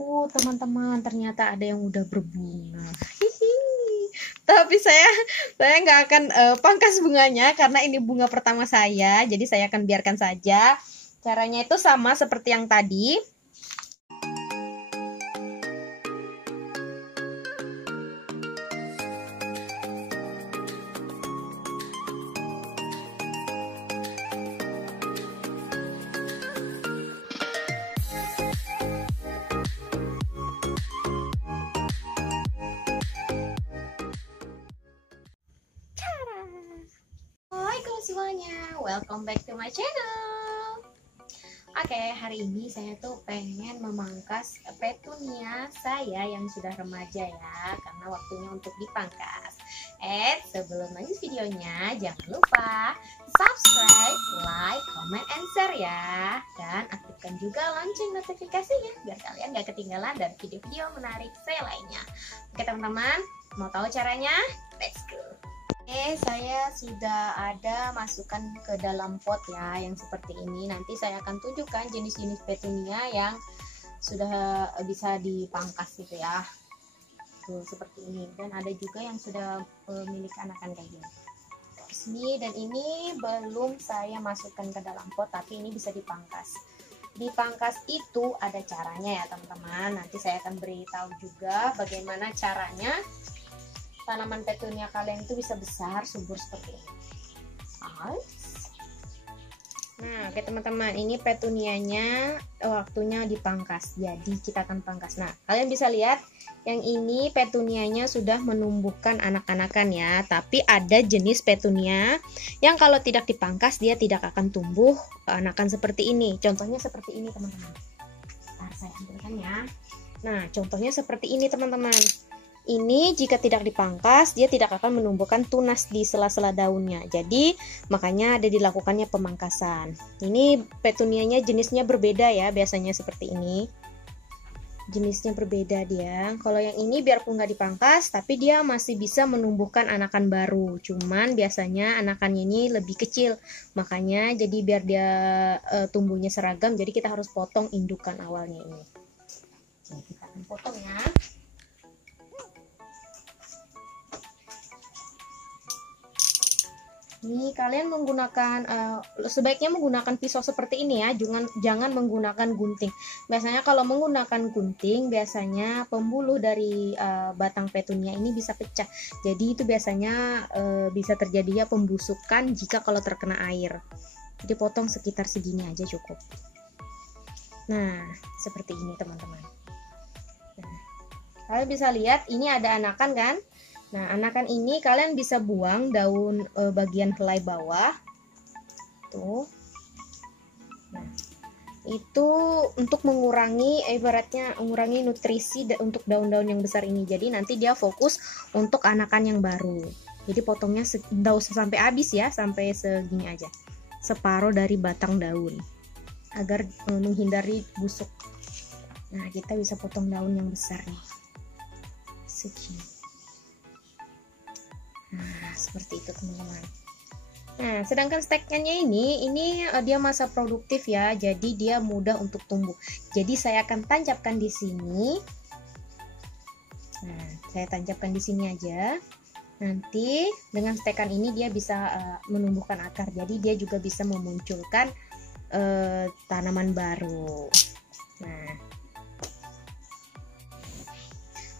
Teman-teman, ternyata ada yang udah berbunga. Hihi. Tapi saya nggak akan pangkas bunganya karena ini bunga pertama saya, jadi saya akan biarkan saja. Caranya itu sama seperti yang tadi. Assalamualaikum semuanya, welcome back to my channel. Oke, hari ini saya tuh pengen memangkas petunia saya yang sudah remaja ya, karena waktunya untuk dipangkas. Sebelum lanjut videonya, jangan lupa subscribe, like, comment, and share ya. Dan aktifkan juga lonceng notifikasinya biar kalian gak ketinggalan dari video-video menarik saya lainnya. Oke teman-teman, mau tahu caranya? Let's go! Saya sudah ada masukkan ke dalam pot ya, yang seperti ini. Nanti saya akan tunjukkan jenis-jenis petunia yang sudah bisa dipangkas gitu ya. Tuh, seperti ini. Dan ada juga yang sudah memiliki anakan kayak gini. Ini dan ini belum saya masukkan ke dalam pot, tapi ini bisa dipangkas. Dipangkas itu ada caranya ya teman-teman. Nanti saya akan beritahu juga bagaimana caranya tanaman petunia kalian itu bisa besar subur seperti ini. Nah, oke teman-teman, ini petunianya waktunya dipangkas. Jadi kita akan pangkas. Nah, kalian bisa lihat yang ini petunianya sudah menumbuhkan anak-anakan ya. Tapi ada jenis petunia yang kalau tidak dipangkas dia tidak akan tumbuh anakan seperti ini. Contohnya seperti ini teman-teman. Nah, saya ambilkan ya. Nah, contohnya seperti ini teman-teman. Ini jika tidak dipangkas dia tidak akan menumbuhkan tunas di sela-sela daunnya. Jadi makanya ada dilakukannya pemangkasan. Ini petunianya jenisnya berbeda ya, biasanya seperti ini. Jenisnya berbeda dia. Kalau yang ini biarpun nggak dipangkas tapi dia masih bisa menumbuhkan anakan baru. Cuman biasanya anakannya ini lebih kecil. Makanya jadi biar dia tumbuhnya seragam, jadi kita harus potong indukan awalnya ini. Jadi kita akan potong ya. Ini kalian menggunakan sebaiknya menggunakan pisau seperti ini ya, jangan menggunakan gunting. Biasanya kalau menggunakan gunting biasanya pembuluh dari batang petunia ini bisa pecah. Jadi itu biasanya bisa terjadi ya pembusukan jika kalau terkena air. Jadi potong sekitar segini aja cukup. Nah, seperti ini teman-teman. Nah, kalian bisa lihat ini ada anakan kan? Nah, anakan ini kalian bisa buang daun bagian helai bawah. Tuh. Nah, itu untuk mengurangi ibaratnya mengurangi nutrisi untuk daun-daun yang besar ini. Jadi nanti dia fokus untuk anakan yang baru. Jadi potongnya enggak usah sampai habis ya, sampai segini aja. Separuh dari batang daun. Agar menghindari busuk. Nah, kita bisa potong daun yang besar nih. Segini. Nah, seperti itu teman-teman. Nah, sedangkan steknya ini dia masa produktif ya, jadi dia mudah untuk tumbuh. Jadi saya akan tancapkan di sini. Nah, saya tancapkan di sini aja. Nanti dengan stekan ini dia bisa menumbuhkan akar. Jadi dia juga bisa memunculkan tanaman baru. Nah,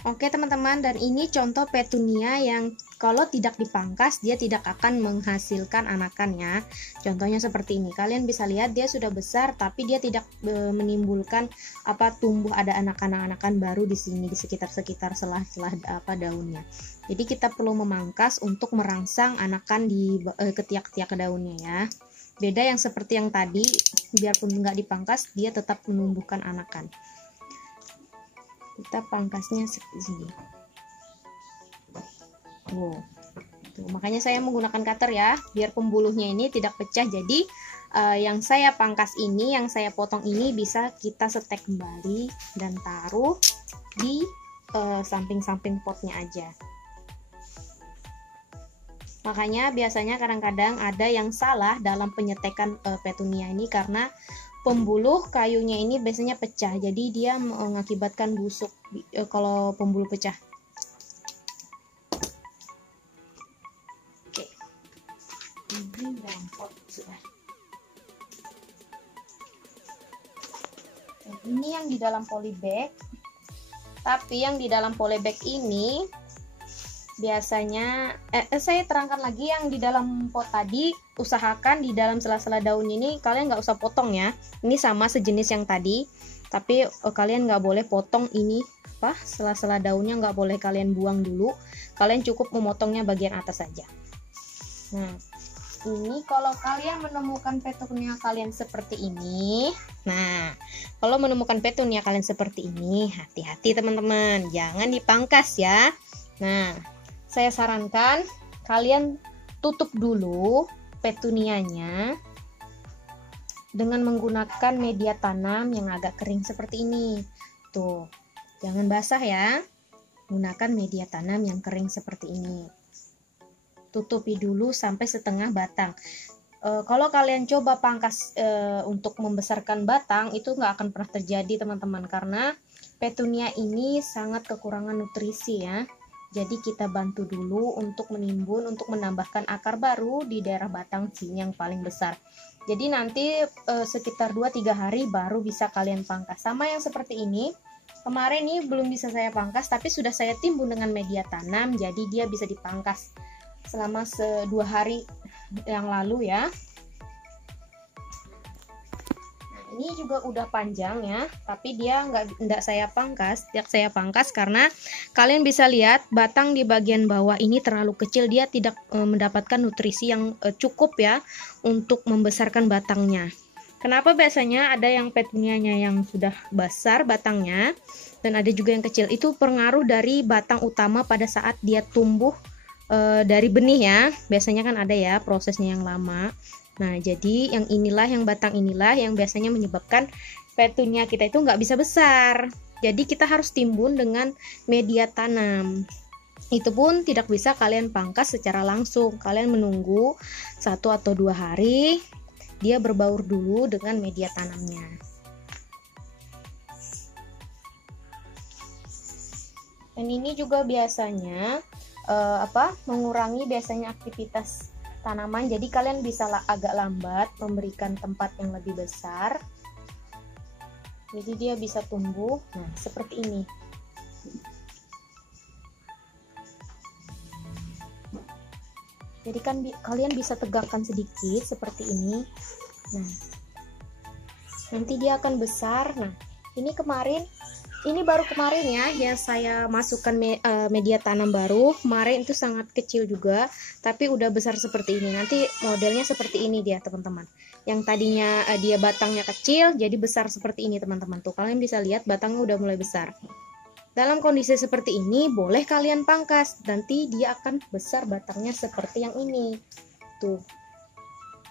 oke teman-teman, dan ini contoh petunia yang kalau tidak dipangkas dia tidak akan menghasilkan anakannya. Contohnya seperti ini. Kalian bisa lihat dia sudah besar tapi dia tidak menimbulkan tumbuh ada anakan-anakan baru di sini di sekitar-sekitar selah-selah daunnya. Jadi kita perlu memangkas untuk merangsang anakan di ketiak-ketiak daunnya ya. Beda yang seperti yang tadi, biarpun nggak dipangkas dia tetap menumbuhkan anakan. Kita pangkasnya segini. Tuh, makanya saya menggunakan cutter ya, biar pembuluhnya ini tidak pecah. Jadi yang saya pangkas ini, yang saya potong ini bisa kita setek kembali dan taruh di samping-samping potnya aja. Makanya biasanya kadang-kadang ada yang salah dalam penyetekan petunia ini karena pembuluh kayunya ini biasanya pecah, jadi dia mengakibatkan busuk kalau pembuluh pecah. Oke, ini rampot sudah. Ini yang di dalam polybag, tapi yang di dalam polybag ini biasanya saya terangkan lagi, yang di dalam pot tadi usahakan di dalam sela-sela daunnya ini kalian nggak usah potong ya. Ini sama sejenis yang tadi, tapi kalian nggak boleh potong ini sela-sela daunnya, nggak boleh kalian buang dulu. Kalian cukup memotongnya bagian atas saja. Nah, ini kalau kalian menemukan petunia kalian seperti ini, nah kalau menemukan petunia kalian seperti ini, hati-hati teman-teman, jangan dipangkas ya. Nah, saya sarankan kalian tutup dulu petunianya dengan menggunakan media tanam yang agak kering seperti ini. Tuh, jangan basah ya. Gunakan media tanam yang kering seperti ini. Tutupi dulu sampai setengah batang. Kalau kalian coba pangkas untuk membesarkan batang, itu nggak akan pernah terjadi teman-teman, karena petunia ini sangat kekurangan nutrisi ya. Jadi kita bantu dulu untuk menimbun, untuk menambahkan akar baru di daerah batang sini yang paling besar. Jadi nanti sekitar 2-3 hari baru bisa kalian pangkas. Sama yang seperti ini, kemarin ini belum bisa saya pangkas, tapi sudah saya timbun dengan media tanam, jadi dia bisa dipangkas selama 2 hari yang lalu ya. Ini juga udah panjang ya, tapi dia nggak saya pangkas. Tidak saya pangkas karena kalian bisa lihat batang di bagian bawah ini terlalu kecil, dia tidak mendapatkan nutrisi yang cukup ya untuk membesarkan batangnya. Kenapa biasanya ada yang petunianya yang sudah besar batangnya dan ada juga yang kecil? Itu pengaruh dari batang utama pada saat dia tumbuh dari benih ya. Biasanya kan ada ya prosesnya yang lama. Nah, jadi yang inilah, yang batang inilah yang biasanya menyebabkan petunia kita itu nggak bisa besar. Jadi kita harus timbun dengan media tanam. Itu pun tidak bisa kalian pangkas secara langsung. Kalian menunggu 1 atau 2 hari dia berbaur dulu dengan media tanamnya. Dan ini juga biasanya mengurangi biasanya aktivitas tanaman, jadi kalian bisa agak lambat memberikan tempat yang lebih besar, jadi dia bisa tumbuh seperti ini. Jadi kan kalian bisa tegakkan sedikit seperti ini. Nah, nanti dia akan besar. Nah, ini baru kemarin ya yang saya masukkan media tanam baru. Kemarin itu sangat kecil juga, tapi udah besar seperti ini. Nanti modelnya seperti ini dia teman-teman. Yang tadinya dia batangnya kecil jadi besar seperti ini teman-teman. Tuh kalian bisa lihat batangnya udah mulai besar. Dalam kondisi seperti ini boleh kalian pangkas, nanti dia akan besar batangnya seperti yang ini. Tuh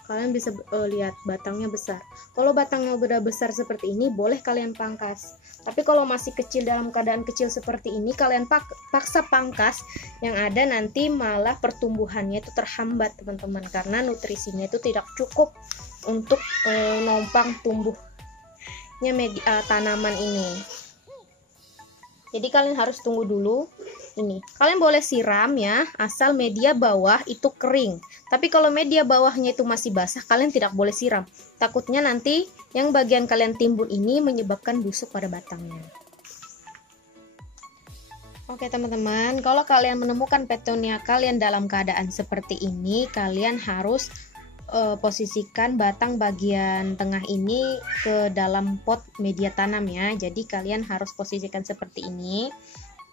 kalian bisa lihat batangnya besar. Kalau batangnya udah besar seperti ini boleh kalian pangkas. Tapi kalau masih kecil, dalam keadaan kecil seperti ini, kalian paksa pangkas, yang ada nanti malah pertumbuhannya itu terhambat teman-teman, karena nutrisinya itu tidak cukup untuk nompang tumbuhnya tanaman ini. Jadi kalian harus tunggu dulu. Ini kalian boleh siram ya, asal media bawah itu kering. Tapi kalau media bawahnya itu masih basah, kalian tidak boleh siram. Takutnya nanti yang bagian kalian timbun ini menyebabkan busuk pada batangnya. Oke teman-teman, kalau kalian menemukan petunia kalian dalam keadaan seperti ini, kalian harus posisikan batang bagian tengah ini ke dalam pot media tanam ya. Jadi kalian harus posisikan seperti ini.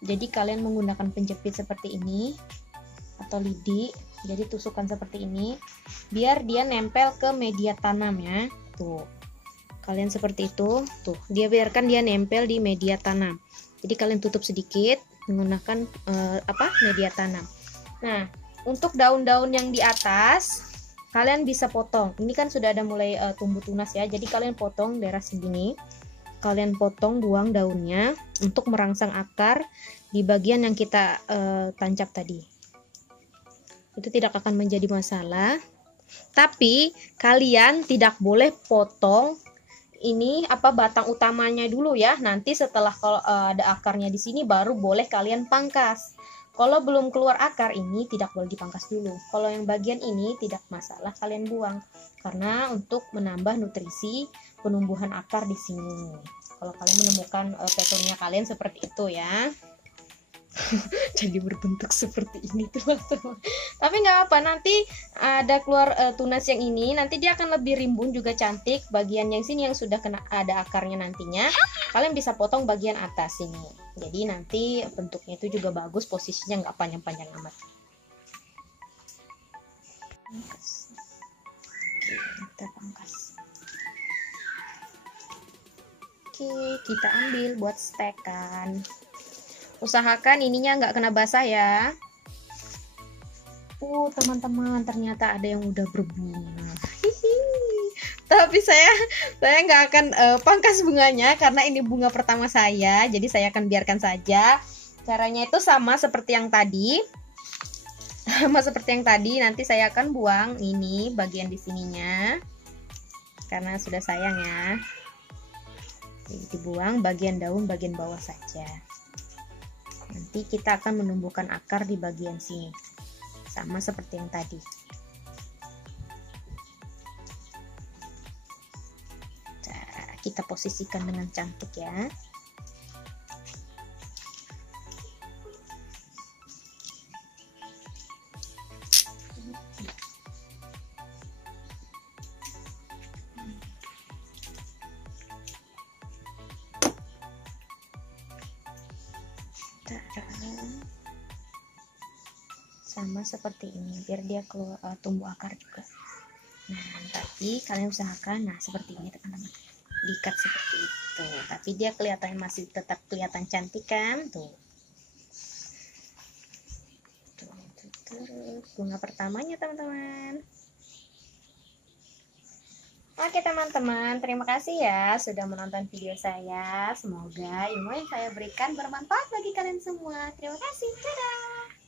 Jadi kalian menggunakan penjepit seperti ini atau lidi, jadi tusukan seperti ini biar dia nempel ke media tanam ya. Tuh kalian seperti itu, tuh dia biarkan dia nempel di media tanam. Jadi kalian tutup sedikit menggunakan media tanam. Nah, untuk daun-daun yang di atas kalian bisa potong. Ini kan sudah ada mulai tumbuh tunas ya, jadi kalian potong daerah segini. Kalian potong, buang daunnya untuk merangsang akar di bagian yang kita tancap tadi. Itu tidak akan menjadi masalah. Tapi kalian tidak boleh potong ini batang utamanya dulu ya. Nanti setelah kalau ada akarnya di sini baru boleh kalian pangkas. Kalau belum keluar akar ini tidak boleh dipangkas dulu. Kalau yang bagian ini tidak masalah kalian buang karena untuk menambah nutrisi penumbuhan akar di sini. Kalau kalian menemukan petunia kalian seperti itu ya. Jadi berbentuk seperti ini teman-teman. Tapi nggak apa, nanti ada keluar tunas yang ini, nanti dia akan lebih rimbun juga cantik. Bagian yang sini yang sudah kena ada akarnya nantinya, kalian bisa potong bagian atas ini. Jadi nanti bentuknya itu juga bagus, posisinya nggak panjang-panjang amat. Oke, kita pangkas. Oke, kita ambil buat stekan. Usahakan ininya nggak kena basah ya. Teman-teman, ternyata ada yang udah berbunga. Tapi saya nggak akan pangkas bunganya karena ini bunga pertama saya. Jadi saya akan biarkan saja. Caranya itu sama seperti yang tadi. Nanti saya akan buang ini bagian di sininya. Karena sudah sayang ya. Jadi dibuang bagian daun bagian bawah saja. Nanti kita akan menumbuhkan akar di bagian sini sama seperti yang tadi. Nah, kita posisikan dengan cantik ya. Sama seperti ini biar dia keluar tumbuh akar juga. Nah, tapi kalian usahakan seperti ini teman-teman, diikat seperti itu, tapi dia kelihatan masih tetap kelihatan cantik kan tuh. Bunga pertamanya teman-teman. Oke teman-teman, terima kasih ya sudah menonton video saya. Semoga ilmu yang saya berikan bermanfaat bagi kalian semua. Terima kasih, dadah.